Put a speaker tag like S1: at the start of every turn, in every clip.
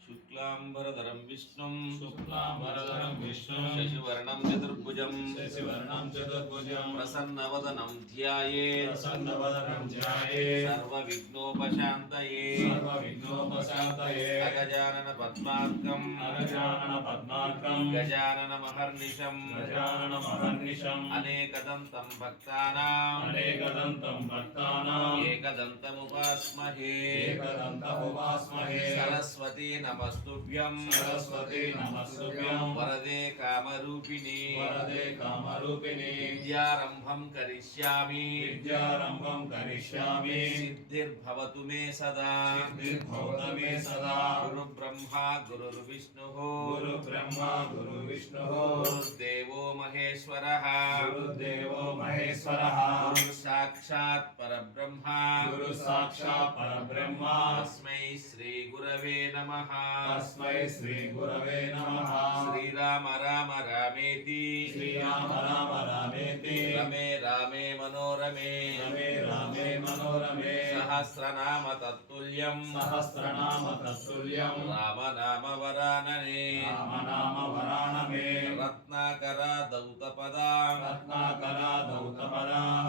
S1: శుక్లాంబరధరం విష్ణుం
S2: శుక్లాంబరధరం విష్ణుం
S1: శశివర్ణం చతుర్భుజం
S2: శశివర్ణం చతుర్భుజం
S1: ప్రసన్నవదనం ధ్యాయే
S2: ప్రసన్నవదనం ధ్యాయే
S1: సర్వవిఘ్నోపశాంతయే
S2: సర్వవిఘ్నోపశాంతయే
S1: గజానన పద్మార్కం
S2: అగజానన పద్మార్కం
S1: గజానన మహర్నిశం
S2: గజానన మహర్నిశం
S1: అనేకదంతం భక్తానాం
S2: అనేకదంతం భక్తానాం
S1: ఏకదంతముపాస్మహే सरस्वती नमस्तुभ्यं
S2: सरस्वती नमस्तुभ्यं
S1: वरदे कामरूपिणी।
S2: वरदे कामरूपिणी।
S1: विद्यारम्भं करिष्यामि।
S2: विद्यारम्भं करिष्यामि।
S1: सिद्धिर्भवतु मे सदा।
S2: सिद्धिर्भवतु मे सदा।
S1: गुरुब्रह्मा गुरु विष्णु
S2: गुरुर्विष्णुः।
S1: गुरुर्देवो महेश्वरः।
S2: गुरुर्देवो महेश्वरः।
S1: गुरुर्सा साक्षात् परब्रह्मा।
S2: गुरु साक्षात् परब्रह्मा।
S1: तस्मै श्री गुरवे नमः।
S2: तस्मै श्री गुरवे नमः।
S1: श्री राम राम रामेति।
S2: श्री राम राम रामेति।
S1: रमे रामे मनोरमे।
S2: रमे रामे मनोरमे।
S1: सहस्रनाम तत्तुल्यं
S2: सहस्रनाम तत्तुल्यं
S1: राम नाम वरानने।
S2: राम नाम वरानने।
S1: रत्नाकरा दौतपदा
S2: रत्नाकरा दौतपदा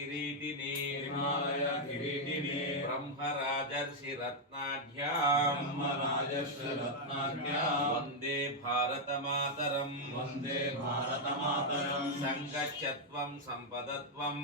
S1: किरीटिने
S2: निर्माय किरीटिने
S1: ब्रह्मराजर्षिरत्नाढ्यां
S2: ब्रह्मराजर्षिरत्नाढ्यां
S1: वंदे भारतमातरं
S2: वंदे भारतमातरं
S1: सङ्गच्छत्वं सम्पदत्वं